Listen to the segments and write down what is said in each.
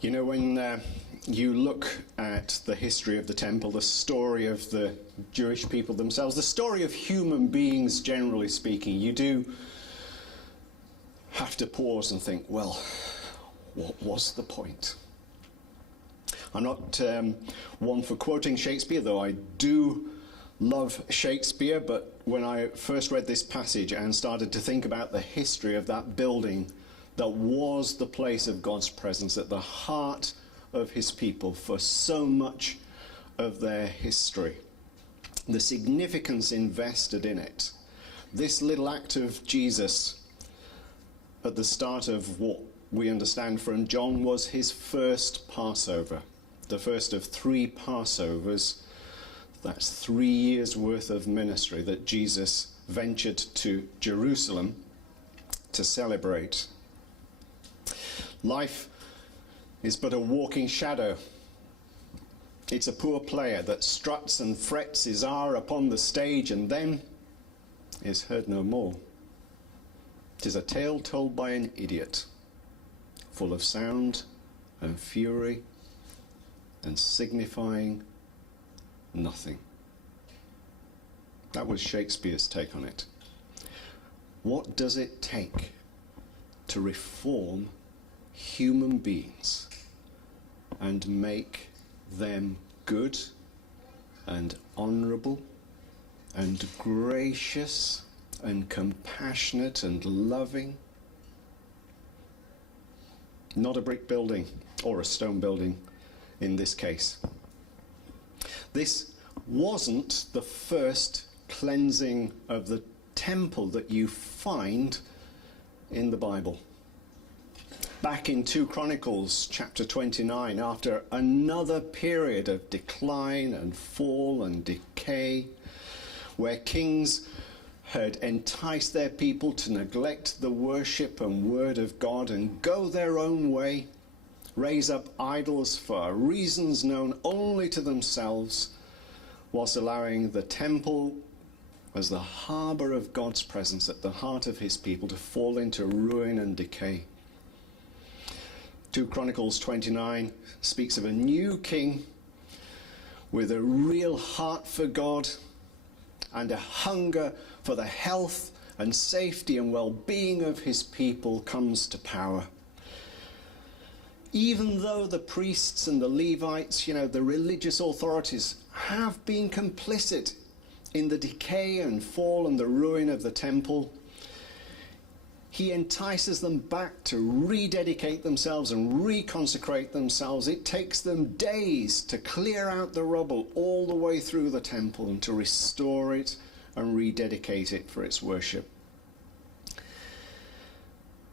You know, when you look at the history of the temple, the story of the Jewish people themselves, the story of human beings generally speaking, you do have to pause and think, well, what was the point? I'm not one for quoting Shakespeare, though I do love Shakespeare, but when I first read this passage and started to think about the history of that building that was the place of God's presence at the heart of his people for so much of their history, the significance invested in it, this little act of Jesus at the start of what we understand from John was his first Passover, the first of 3 Passovers. That's 3 years worth of ministry that Jesus ventured to Jerusalem to celebrate. Life is but a walking shadow. It's a poor player that struts and frets his hour upon the stage and then is heard no more. 'Tis a tale told by an idiot, full of sound and fury and signifying nothing. That was Shakespeare's take on it. What does it take to reform human beings and make them good and honourable and gracious and compassionate and loving? Not a brick building or a stone building in this case. This wasn't the first cleansing of the temple that you find in the Bible. Back in 2 Chronicles chapter 29, after another period of decline and fall and decay, where kings had enticed their people to neglect the worship and word of God and go their own way, raise up idols for reasons known only to themselves, whilst allowing the temple as the harbour of God's presence at the heart of his people to fall into ruin and decay. 2 Chronicles 29 speaks of a new king with a real heart for God and a hunger for the health and safety and well-being of his people comes to power. Even though the priests and the Levites, the religious authorities, have been complicit in the decay and fall and the ruin of the temple, he entices them back to rededicate themselves and reconsecrate themselves. It takes them days to clear out the rubble all the way through the temple and to restore it and rededicate it for its worship.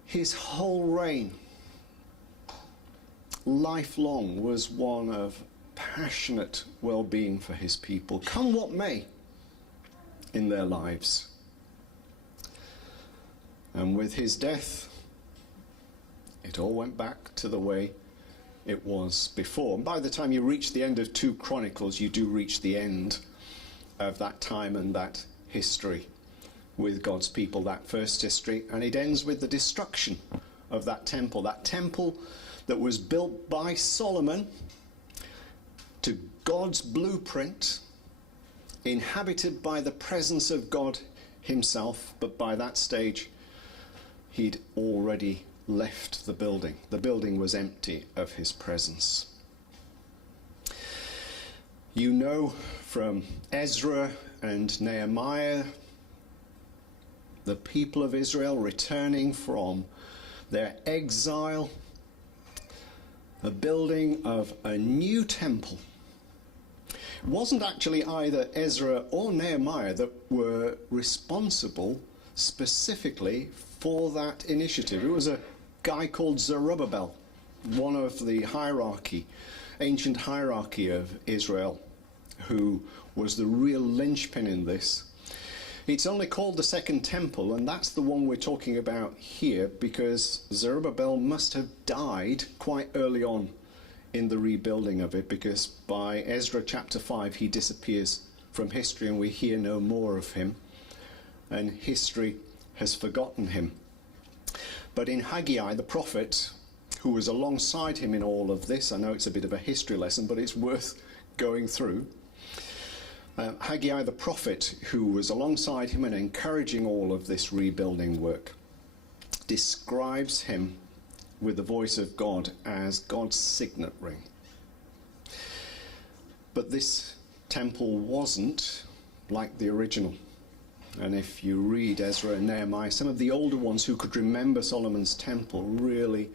His whole reign, lifelong, was one of passionate well-being for his people, come what may in their lives. And with his death, it all went back to the way it was before. And by the time you reach the end of 2 Chronicles, you do reach the end of that time and that history with God's people, that first history. And it ends with the destruction of that temple that was built by Solomon to God's blueprint, inhabited by the presence of God himself, but by that stage he'd already left the building. The building was empty of his presence. You know from Ezra and Nehemiah, the people of Israel returning from their exile, the building of a new temple. It wasn't actually either Ezra or Nehemiah that were responsible specifically for that initiative. It was a guy called Zerubbabel, one of the ancient hierarchy of Israel, who was the real linchpin in this. It's only called the Second Temple, and that's the one we're talking about here, because Zerubbabel must have died quite early on in the rebuilding of it, because by Ezra chapter 5 he disappears from history and we hear no more of him, and history has forgotten him. But in Haggai, the prophet, who was alongside him in all of this. I know it's a bit of a history lesson, but it's worth going through. Haggai the prophet, who was alongside him and encouraging all of this rebuilding work, describes him with the voice of God as God's signet ring. But this temple wasn't like the original. And if you read Ezra and Nehemiah, some of the older ones who could remember Solomon's temple really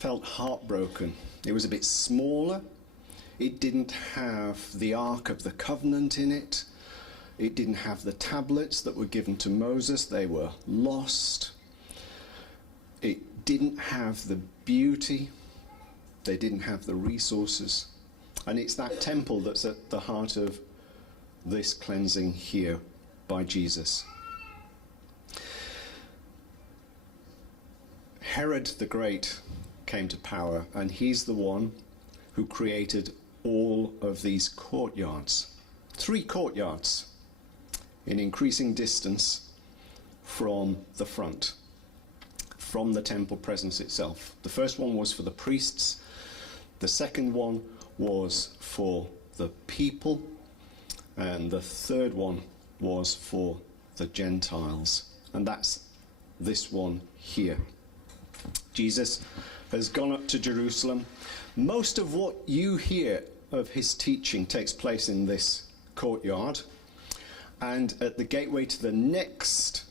felt heartbroken. It was a bit smaller. It didn't have the Ark of the Covenant in it. It didn't have the tablets that were given to Moses. They were lost. It didn't have the beauty. They didn't have the resources. And it's that temple that's at the heart of this cleansing here by Jesus. Herod the Great came to power, and he's the one who created all of these courtyards. 3 courtyards in increasing distance from the front, from the temple presence itself. The first one was for the priests. The second one was for the people. And the third one was for the Gentiles. And that's this one here. Jesus has gone up to Jerusalem. Most of what you hear of his teaching takes place in this courtyard. And at the gateway to the next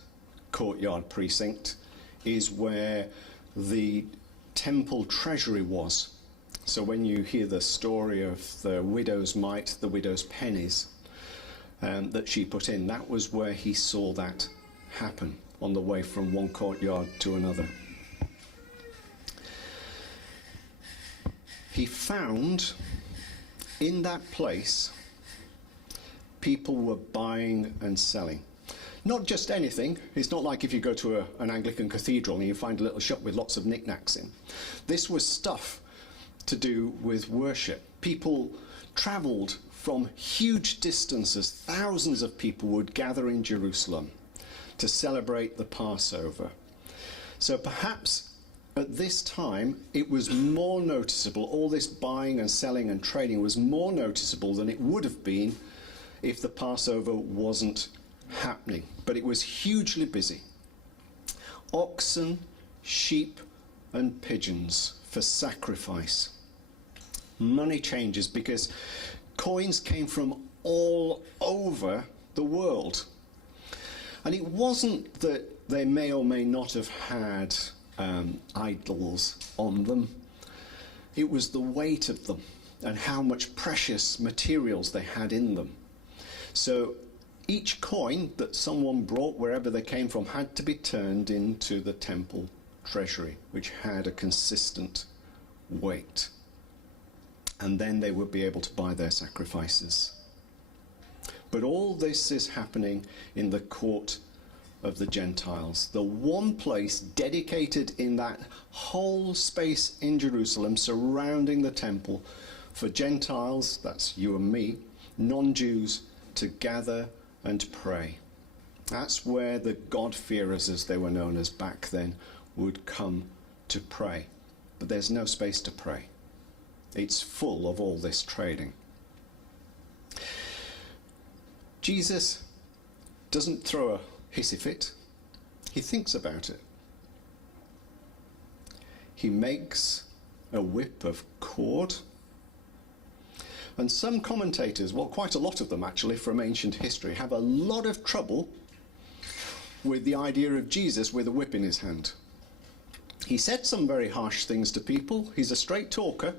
courtyard precinct is where the temple treasury was. So when you hear the story of the widow's mite, the widow's pennies, that she put in, that was where he saw that happen on the way from one courtyard to another. He found in that place people were buying and selling. Not just anything. It's not like if you go to an Anglican cathedral and you find a little shop with lots of knickknacks in. This was stuff to do with worship. People travelled from huge distances. Thousands of people would gather in Jerusalem to celebrate the Passover. So perhaps at this time it was more noticeable, all this buying and selling and trading was more noticeable than it would have been if the Passover wasn't happening. But it was hugely busy. Oxen, sheep and pigeons for sacrifice. Money changes because coins came from all over the world. And it wasn't that they may or may not have had idols on them. It was the weight of them and how much precious materials they had in them. So each coin that someone brought, wherever they came from, had to be turned into the temple treasury, which had a consistent weight. And then they would be able to buy their sacrifices. But all this is happening in the court of the Gentiles, the one place dedicated in that whole space in Jerusalem surrounding the temple for Gentiles, that's you and me, non-Jews, to gather and pray. That's where the God-fearers, as they were known as back then, would come to pray. But there's no space to pray. It's full of all this trading. Jesus doesn't throw a hissy fit. He thinks about it. He makes a whip of cord. And some commentators, well, quite a lot of them actually from ancient history, have a lot of trouble with the idea of Jesus with a whip in his hand. He said some very harsh things to people. He's a straight talker.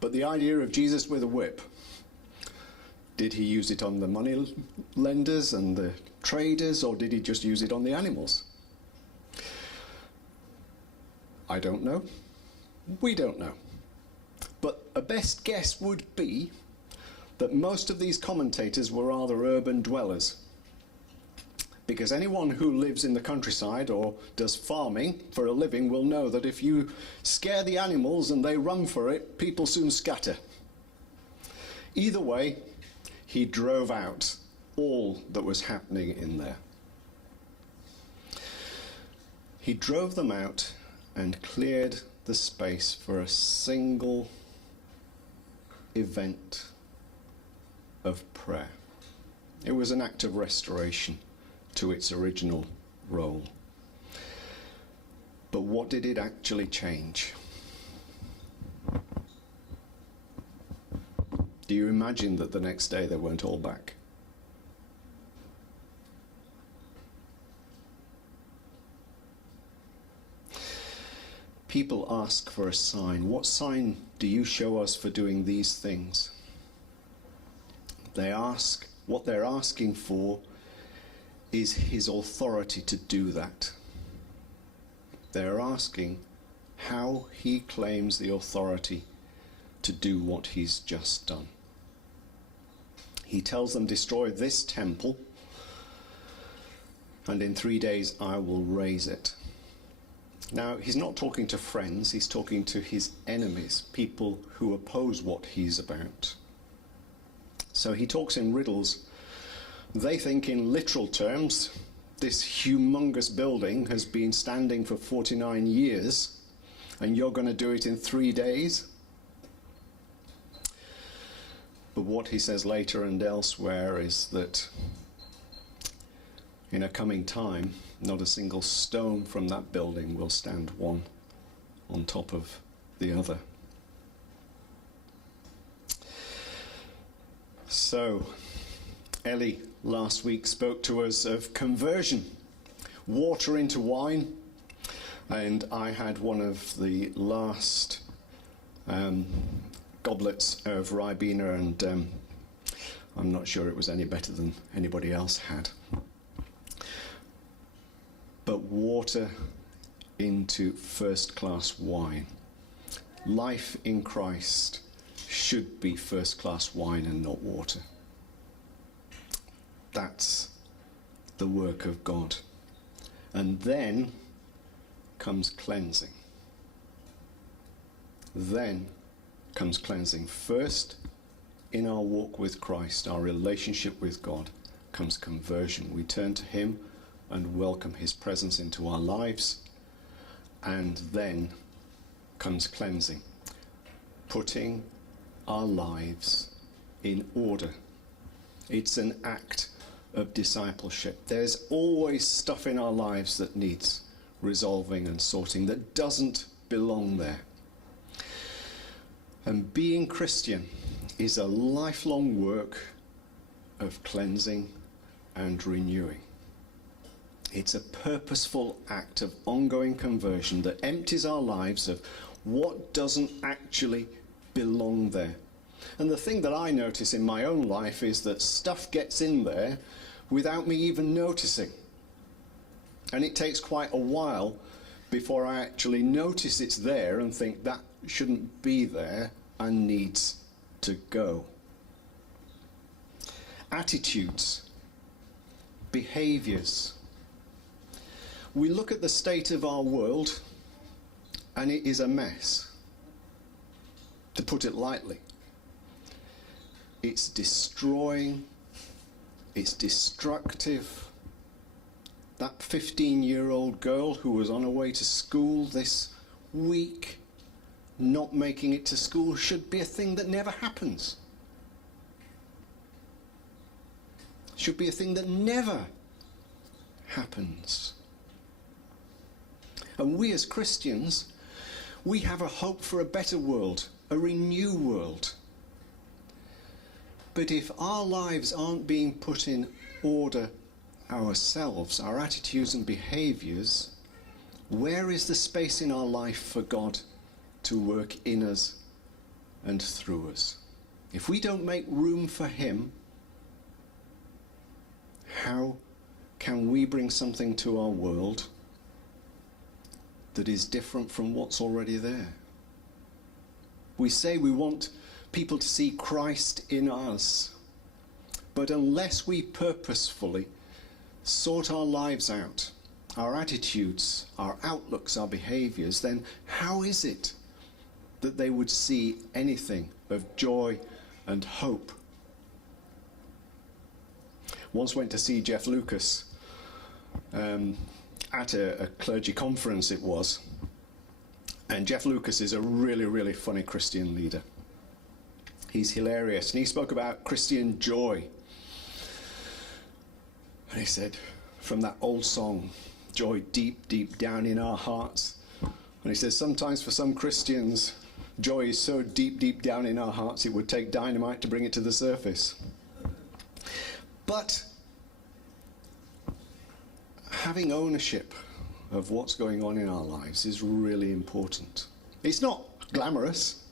But the idea of Jesus with a whip, did he use it on the money lenders and the traders, or did he just use it on the animals? I don't know. We don't know. But a best guess would be that most of these commentators were rather urban dwellers. Because anyone who lives in the countryside or does farming for a living will know that if you scare the animals and they run for it, people soon scatter. Either way, he drove out all that was happening in there. He drove them out and cleared the space for a single event of prayer. It was an act of restoration to its original role. But what did it actually change? Do you imagine that the next day they weren't all back? People ask for a sign. What sign do you show us for doing these things? They ask, what they're asking for is his authority to do that. They're asking how he claims the authority to do what he's just done. He tells them, destroy this temple, and in 3 days I will raise it. Now, he's not talking to friends, he's talking to his enemies, people who oppose what he's about. So he talks in riddles. They think in literal terms. This humongous building has been standing for 49 years, and you're going to do it in 3 days? But what he says later and elsewhere is that in a coming time, not a single stone from that building will stand one on top of the other. So, Ellie last week spoke to us of conversion, water into wine, and I had one of the last goblets of Ribena, and I'm not sure it was any better than anybody else had. But water into first-class wine. Life in Christ should be first-class wine and not water. That's the work of God. And then comes cleansing. Then comes cleansing. First, in our walk with Christ, our relationship with God, comes conversion. We turn to him and welcome his presence into our lives. And then comes cleansing. Putting our lives in order. It's an act of discipleship. There's always stuff in our lives that needs resolving and sorting, that doesn't belong there. And being Christian is a lifelong work of cleansing and renewing. It's a purposeful act of ongoing conversion that empties our lives of what doesn't actually belong there. And the thing that I notice in my own life is that stuff gets in there without me even noticing. And it takes quite a while before I actually notice it's there and think that shouldn't be there and needs to go. Attitudes, behaviors. We look at the state of our world and it is a mess, to put it lightly. It's destroying, it's destructive. That 15-year-old girl who was on her way to school this week, not making it to school, should be a thing that never happens. Should be a thing that never happens. And we as Christians, we have a hope for a better world, a renewed world. But if our lives aren't being put in order ourselves, our attitudes and behaviours, where is the space in our life for God to work in us and through us? If we don't make room for him, how can we bring something to our world that is different from what's already there? We say we want people to see Christ in us, but unless we purposefully sort our lives out, our attitudes, our outlooks, our behaviours, then how is it that they would see anything of joy and hope? Once went to see Jeff Lucas at a clergy conference it was, And Jeff Lucas is a really, really funny Christian leader. He's hilarious. And he spoke about Christian joy. And he said, from that old song, joy deep, deep down in our hearts. And he says, sometimes for some Christians, joy is so deep, deep down in our hearts, it would take dynamite to bring it to the surface. But having ownership of what's going on in our lives is really important. It's not glamorous,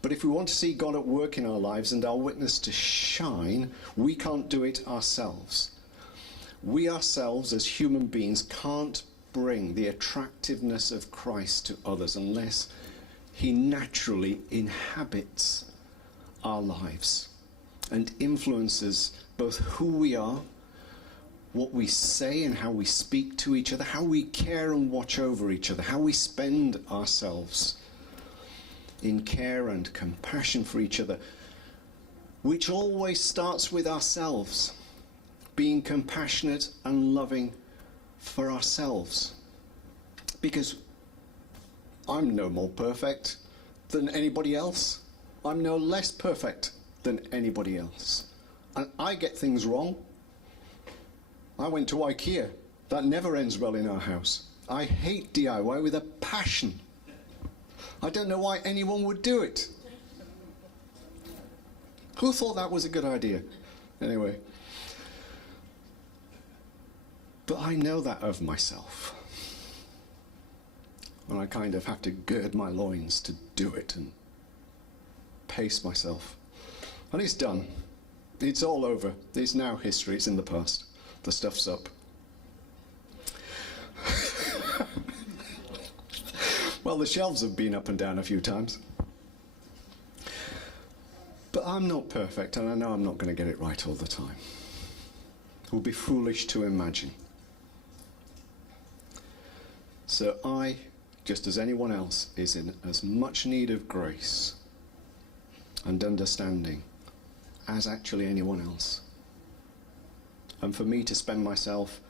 but if we want to see God at work in our lives and our witness to shine, we can't do it ourselves. We ourselves as human beings can't bring the attractiveness of Christ to others unless he naturally inhabits our lives and influences both who we are, what we say and how we speak to each other, how we care and watch over each other, how we spend ourselves in care and compassion for each other, which always starts with ourselves, being compassionate and loving for ourselves. Because I'm no more perfect than anybody else. I'm no less perfect than anybody else. And I get things wrong. I went to IKEA. That never ends well in our house. I hate DIY with a passion. I don't know why anyone would do it. Who thought that was a good idea? Anyway. But I know that of myself. And I kind of have to gird my loins to do it and pace myself. And it's done. It's all over. It's now history. It's in the past. The stuff's up. Well, the shelves have been up and down a few times. But I'm not perfect, and I know I'm not going to get it right all the time. It would be foolish to imagine. So I, just as anyone else, is in as much need of grace and understanding as actually anyone else. And for me to spend myself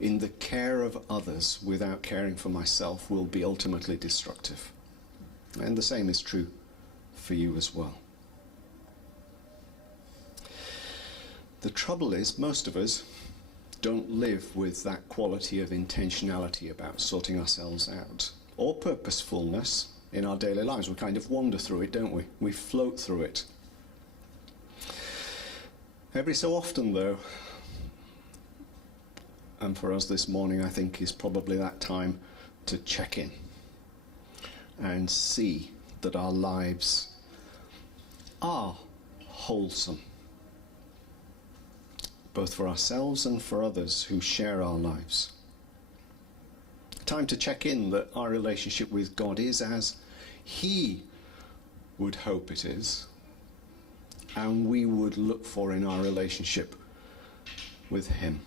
in the care of others without caring for myself will be ultimately destructive. And the same is true for you as well. The trouble is, most of us don't live with that quality of intentionality about sorting ourselves out, or purposefulness in our daily lives. We kind of wander through it, don't we? We float through it. Every so often, though, and for us this morning, I think, is probably that time to check in and see that our lives are wholesome, both for ourselves and for others who share our lives. Time to check in that our relationship with God is as he would hope it is, and we would look for in our relationship with him.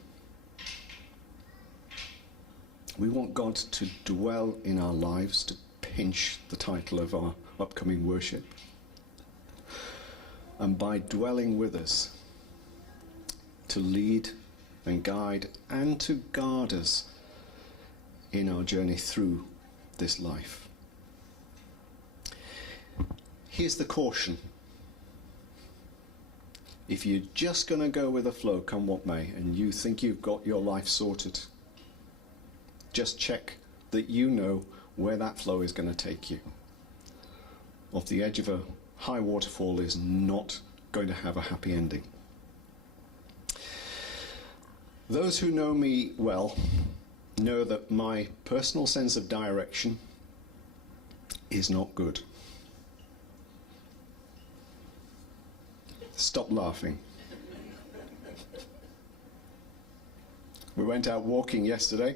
We want God to dwell in our lives, to pinch the title of our upcoming worship. And by dwelling with us, to lead and guide and to guard us in our journey through this life. Here's the caution. If you're just going to go with the flow, come what may, and you think you've got your life sorted, just check that you know where that flow is going to take you. Off the edge of a high waterfall is not going to have a happy ending. Those who know me well know that my personal sense of direction is not good. Stop laughing. We went out walking yesterday.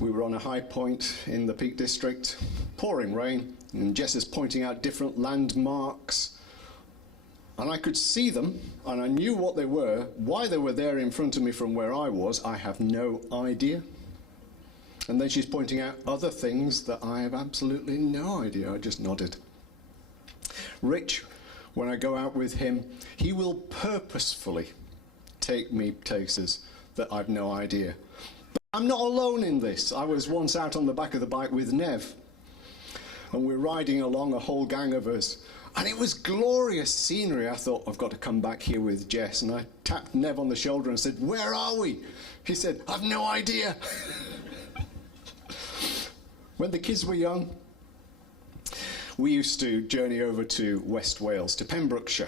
We were on a high point in the Peak District, pouring rain, and Jess is pointing out different landmarks. And I could see them, and I knew what they were. Why they were there in front of me from where I was, I have no idea. And then she's pointing out other things that I have absolutely no idea. I just nodded. Rich, when I go out with him, he will purposefully take me places that I've no idea. I'm not alone in this. I was once out on the back of the bike with Nev, and we're riding along, a whole gang of us, and it was glorious scenery. I thought, I've got to come back here with Jess, and I tapped Nev on the shoulder and said, where are we? He said, I've no idea. When the kids were young, we used to journey over to West Wales, to Pembrokeshire.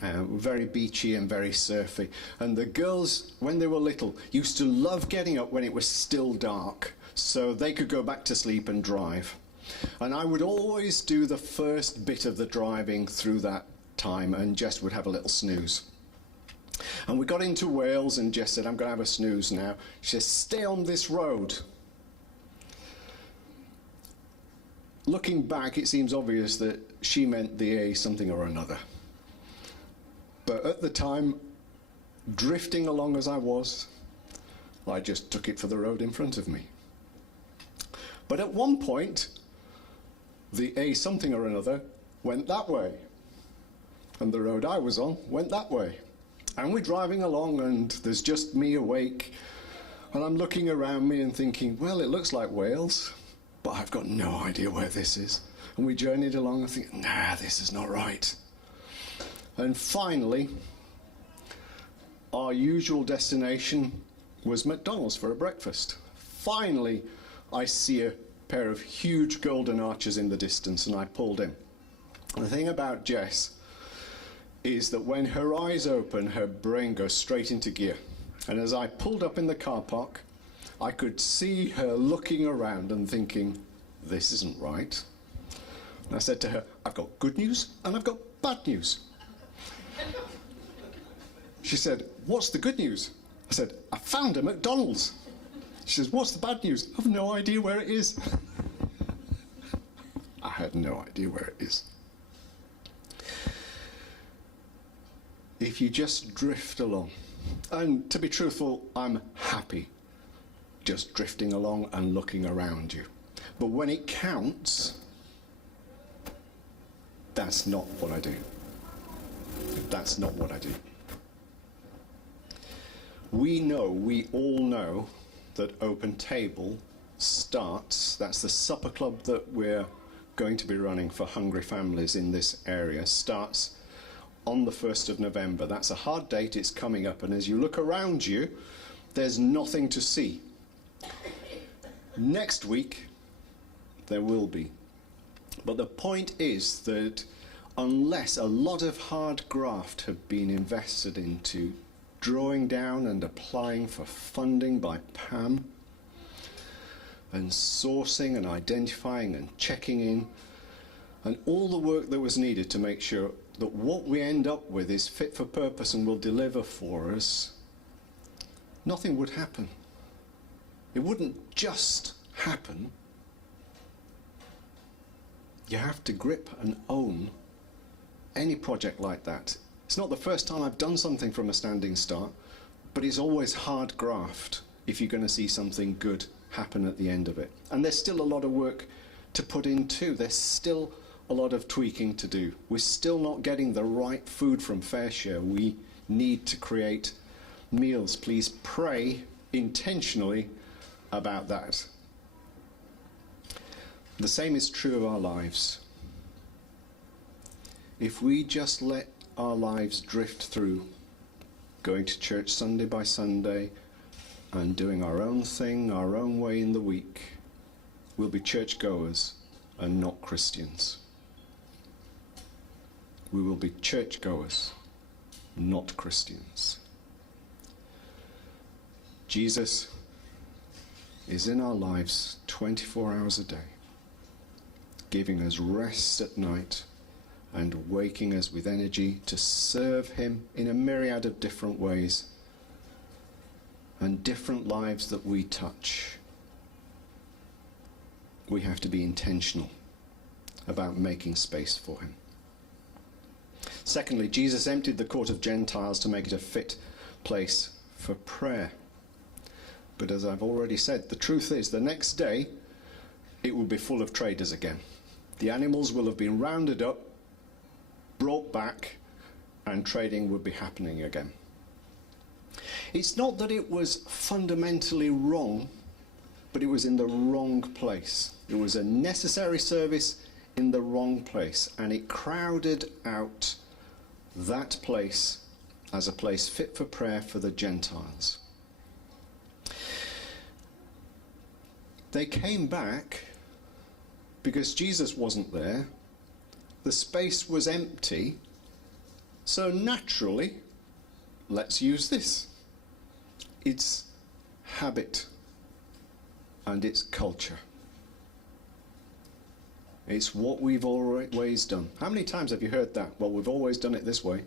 Very beachy and very surfy. And the girls, when they were little, used to love getting up when it was still dark, so they could go back to sleep and drive. And I would always do the first bit of the driving through that time, and Jess would have a little snooze. And we got into Wales, and Jess said, I'm going to have a snooze now. She said, stay on this road. Looking back, it seems obvious that she meant the A something or another. But at the time, drifting along as I was, I just took it for the road in front of me. But at one point, the A something or another went that way. And the road I was on went that way. And we're driving along, and there's just me awake. And I'm looking around me and thinking, well, it looks like Wales, but I've got no idea where this is. And we journeyed along and think, nah, this is not right. And finally, our usual destination was McDonald's for a breakfast. Finally, I see a pair of huge golden arches in the distance, and I pulled in. And the thing about Jess is that when her eyes open, her brain goes straight into gear. And as I pulled up in the car park, I could see her looking around and thinking, this isn't right. And I said to her, I've got good news and I've got bad news. She said, what's the good news? I said, I found a McDonald's. She says, what's the bad news? I've no idea where it is. I had no idea where it is. If you just drift along, and to be truthful, I'm happy just drifting along and looking around you. But when it counts, that's not what I do. That's not what I do. We all know that Open Table starts, that's the supper club that we're going to be running for hungry families in this area, starts on the 1st of November. That's a hard date, it's coming up, and as you look around you, there's nothing to see. Next week, there will be. But the point is that unless a lot of hard graft have been invested into drawing down and applying for funding by Pam, and sourcing and identifying and checking in, and all the work that was needed to make sure that what we end up with is fit for purpose and will deliver for us, nothing would happen. It wouldn't just happen. You have to grip and own any project like that. It's not the first time I've done something from a standing start, but it's always hard graft if you're going to see something good happen at the end of it. And there's still a lot of work to put in too. There's still a lot of tweaking to do. We're still not getting the right food from FareShare. We need to create meals. Please pray intentionally about that. The same is true of our lives. If we just let our lives drift through, going to church Sunday by Sunday and doing our own thing, our own way in the week, we'll be churchgoers and not Christians. We will be churchgoers, not Christians. Jesus is in our lives 24 hours a day, giving us rest at night and waking us with energy to serve him in a myriad of different ways and different lives that we touch. We have to be intentional about making space for him. Secondly, Jesus emptied the court of Gentiles to make it a fit place for prayer. But as I've already said, the truth is the next day it will be full of traders again. The animals will have been rounded up, brought back, and trading would be happening again. It's not that it was fundamentally wrong, but it was in the wrong place. It was a necessary service in the wrong place, and it crowded out that place as a place fit for prayer for the Gentiles. They came back because Jesus wasn't there. The space was empty. So naturally, let's use this. It's habit and it's culture. It's what we've always done. How many times have you heard that? Well, we've always done it this way.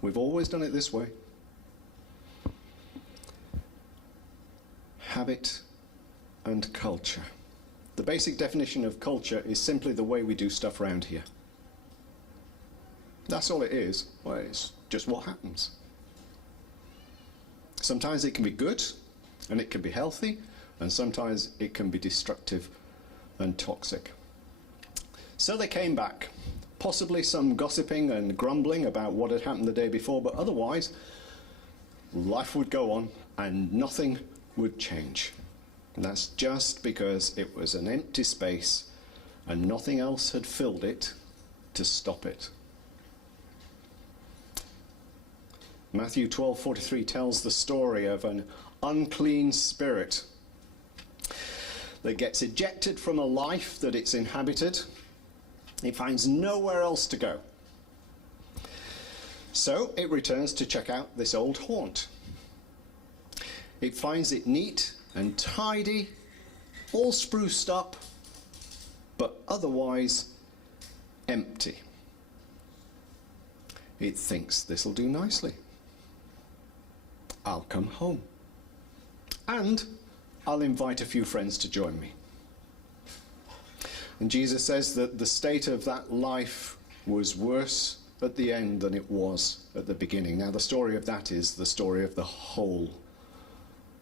We've always done it this way. Habit and culture. The basic definition of culture is simply the way we do stuff around here. That's all it is. Well, it's just what happens. Sometimes it can be good and it can be healthy, and sometimes it can be destructive and toxic. So they came back, possibly some gossiping and grumbling about what had happened the day before, but otherwise life would go on and nothing would change. And that's just because it was an empty space and nothing else had filled it to stop it. Matthew 12:43 tells the story of an unclean spirit that gets ejected from a life that it's inhabited. It finds nowhere else to go. So it returns to check out this old haunt. It finds it neat and tidy, all spruced up, but otherwise empty. It thinks this'll do nicely. I'll come home. And I'll invite a few friends to join me. And Jesus says that the state of that life was worse at the end than it was at the beginning. Now, the story of that is the story of the whole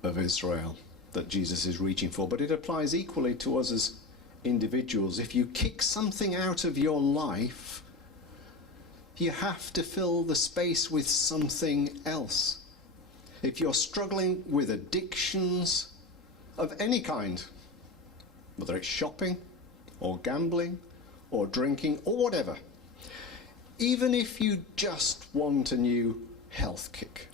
of Israel that Jesus is reaching for. But it applies equally to us as individuals. If you kick something out of your life, you have to fill the space with something else. If you're struggling with addictions of any kind, whether it's shopping or gambling or drinking or whatever, even if you just want a new health kick,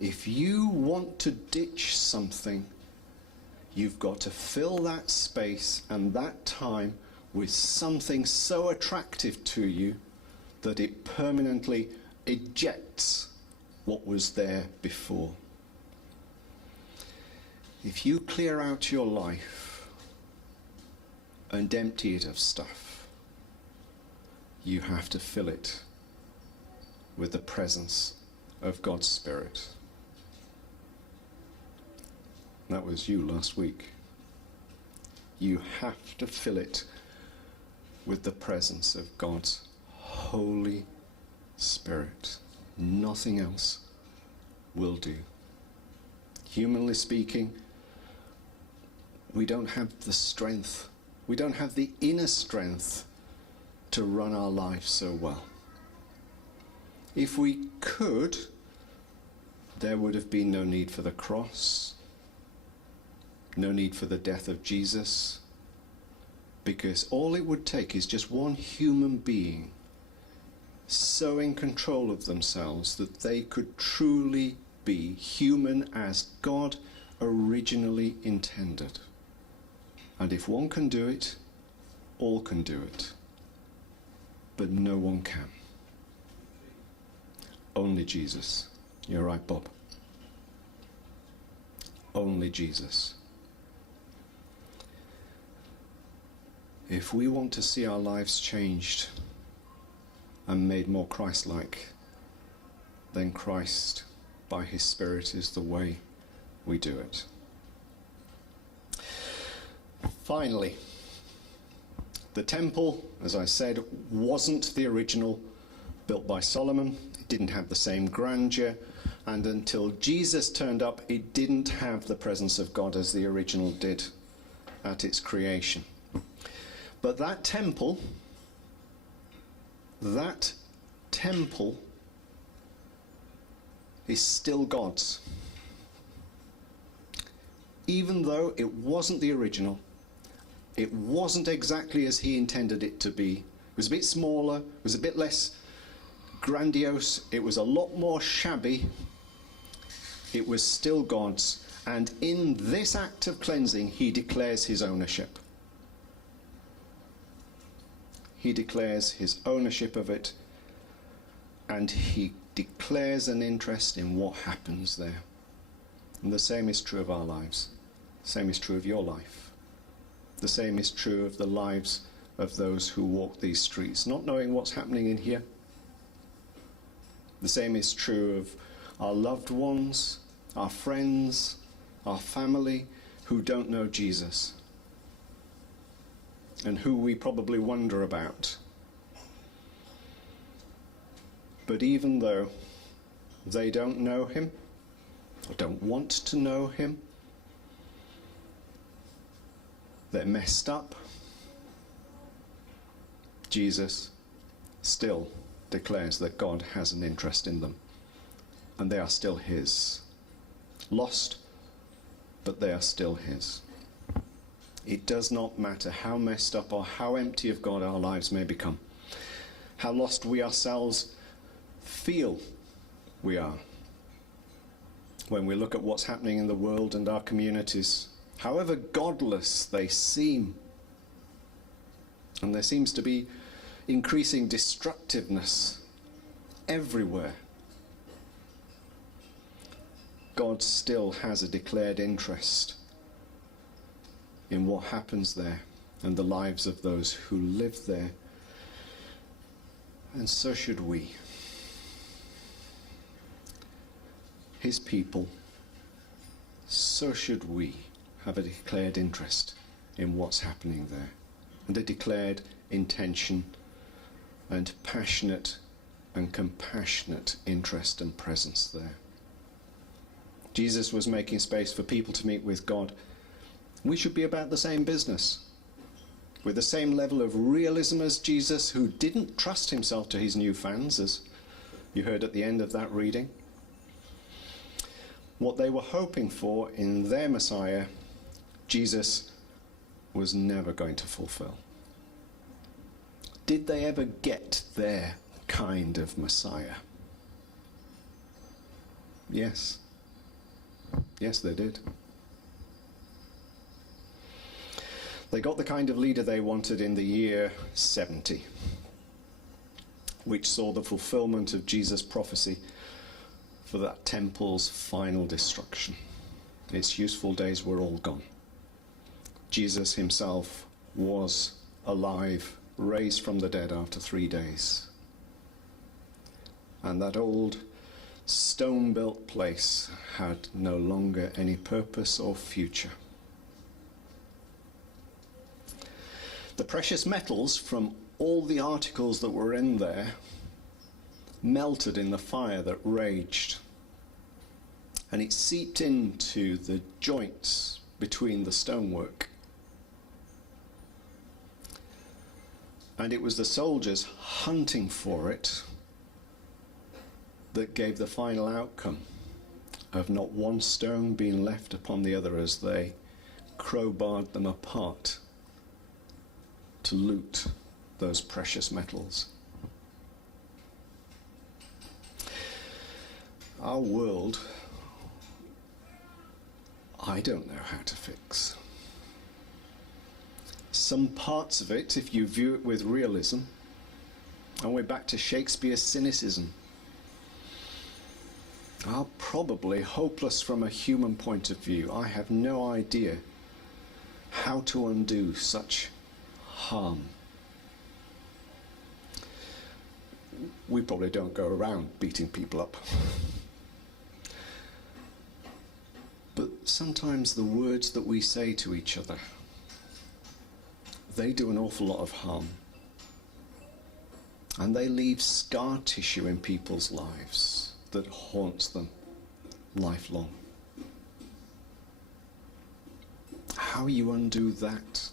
if you want to ditch something, you've got to fill that space and that time with something so attractive to you that it permanently ejects what was there before. If you clear out your life and empty it of stuff, you have to fill it with the presence of God's Spirit. That was you last week. You have to fill it with the presence of God's Holy Spirit. Nothing else will do. Humanly speaking, we don't have the strength, we don't have the inner strength to run our life so well. If we could, there would have been no need for the cross, no need for the death of Jesus, because all it would take is just one human being so in control of themselves that they could truly be human as God originally intended. And if one can do it, all can do it. But no one can. Only Jesus. You're right, Bob. Only Jesus. If we want to see our lives changed and made more Christ-like, then Christ, by his Spirit, is the way we do it. Finally, the temple, as I said, wasn't the original built by Solomon. It didn't have the same grandeur, and until Jesus turned up, it didn't have the presence of God as the original did at its creation. But that temple, that temple is still God's. Even though it wasn't the original, it wasn't exactly as he intended it to be. It was a bit smaller, it was a bit less grandiose, it was a lot more shabby. It was still God's. And in this act of cleansing, he declares his ownership. He declares his ownership of it, and he declares an interest in what happens there. And the same is true of our lives. The same is true of your life. The same is true of the lives of those who walk these streets, not knowing what's happening in here. The same is true of our loved ones, our friends, our family who don't know Jesus, and who we probably wonder about. But even though they don't know him, or don't want to know him, they're messed up, Jesus still declares that God has an interest in them, and they are still his. Lost, but they are still his. It does not matter how messed up or how empty of God our lives may become, how lost we ourselves feel we are when we look at what's happening in the world and our communities, however godless they seem. And there seems to be increasing destructiveness everywhere. God still has a declared interest in what happens there and the lives of those who live there. And so should we. His people, so should we have a declared interest in what's happening there, and a declared intention and passionate and compassionate interest and presence there. Jesus was making space for people to meet with God. We should be about the same business, with the same level of realism as Jesus, who didn't trust himself to his new fans, as you heard at the end of that reading. What they were hoping for in their Messiah, Jesus was never going to fulfill. Did they ever get their kind of Messiah? Yes. Yes, they did. They got the kind of leader they wanted in the year 70, which saw the fulfillment of Jesus' prophecy for that temple's final destruction. Its useful days were all gone. Jesus himself was alive, raised from the dead after 3 days. And that old stone-built place had no longer any purpose or future. The precious metals from all the articles that were in there melted in the fire that raged, and it seeped into the joints between the stonework. And it was the soldiers hunting for it that gave the final outcome of not one stone being left upon the other as they crowbarred them apart to loot those precious metals. Our world, I don't know how to fix. Some parts of it, if you view it with realism, and we're back to Shakespeare's cynicism, are probably hopeless from a human point of view. I have no idea how to undo such harm. We probably don't go around beating people up. But sometimes the words that we say to each other, they do an awful lot of harm. And they leave scar tissue in people's lives that haunts them lifelong. How you undo that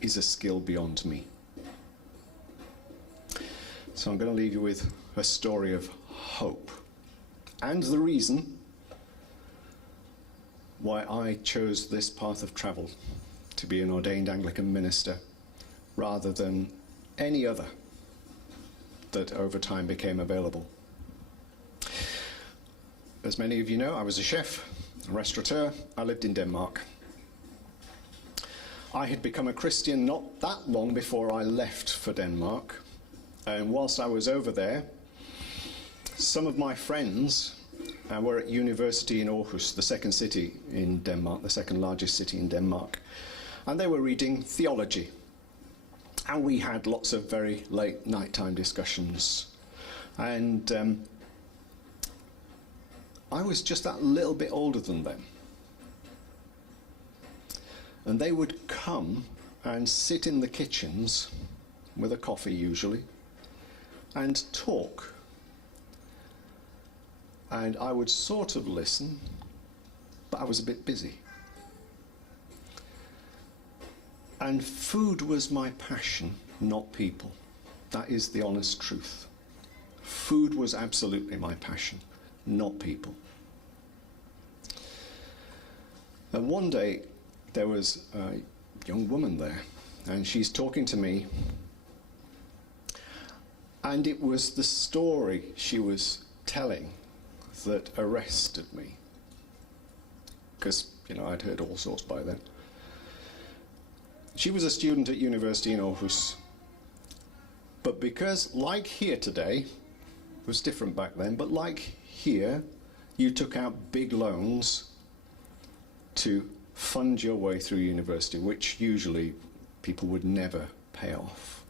is a skill beyond me. So I'm going to leave you with a story of hope and the reason why I chose this path of travel to be an ordained Anglican minister rather than any other that over time became available. As many of you know, I was a chef, a restaurateur. I lived in Denmark. I had become a Christian not that long before I left for Denmark. And whilst I was over there, some of my friends were at university in Aarhus, the second city in Denmark, the second largest city in Denmark. And they were reading theology. And we had lots of very late nighttime discussions. And I was just that little bit older than them. And they would come and sit in the kitchens, with a coffee usually, and talk. And I would sort of listen, but I was a bit busy. And food was my passion, not people. That is the honest truth. Food was absolutely my passion, not people. And one day, there was a young woman there, and she's talking to me, and it was the story she was telling that arrested me, because, you know, I'd heard all sorts by then. She was a student at university in Aarhus, but because, like here today, it was different back then, but like here, you took out big loans to fund your way through university, which usually people would never pay off.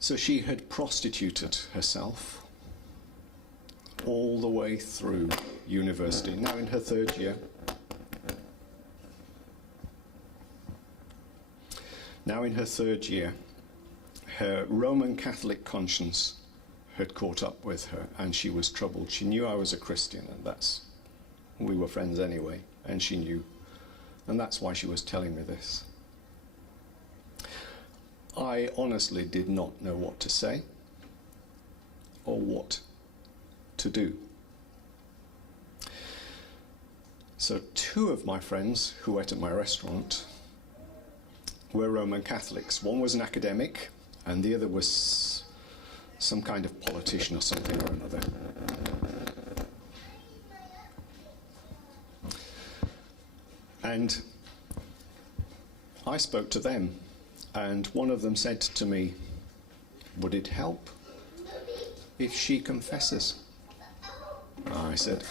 So she had prostituted herself all the way through university, now in her third year. Now in her third year, her Roman Catholic conscience had caught up with her, and she was troubled. She knew I was a Christian, and we were friends anyway, and she knew. And that's why she was telling me this. I honestly did not know what to say or what to do. So two of my friends who ate at my restaurant were Roman Catholics. One was an academic, and the other was some kind of politician or something or another. And I spoke to them, and one of them said to me, would it help if she confesses? I said,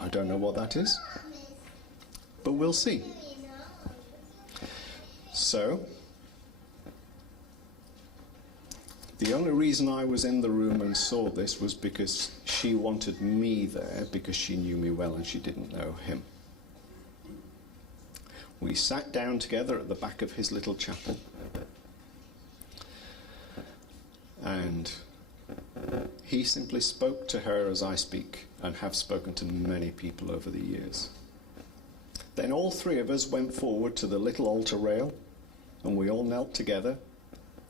I don't know what that is, but we'll see. So, the only reason I was in the room and saw this was because she wanted me there, because she knew me well and she didn't know him. We sat down together at the back of his little chapel, and he simply spoke to her as I speak and have spoken to many people over the years. Then all three of us went forward to the little altar rail, and we all knelt together,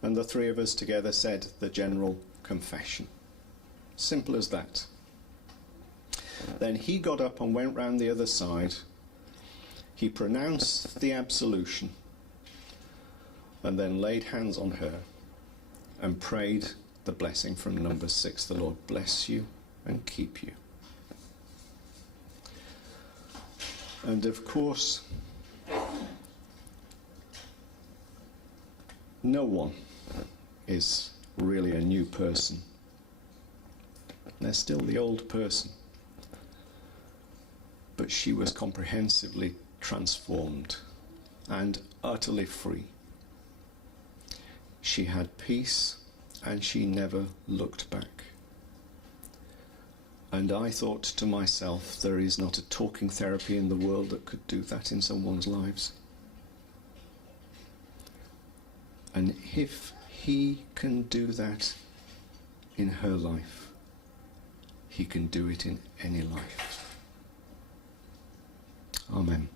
and the three of us together said the general confession. Simple as that. Then he got up and went round the other side. He pronounced the absolution and then laid hands on her and prayed the blessing from Numbers 6. The Lord bless you and keep you. And of course, no one is really a new person. They're still the old person. But she was comprehensively transformed and utterly free. She had peace, and she never looked back. And I thought to myself, there is not a talking therapy in the world that could do that in someone's lives. And if he can do that in her life, he can do it in any life. Amen.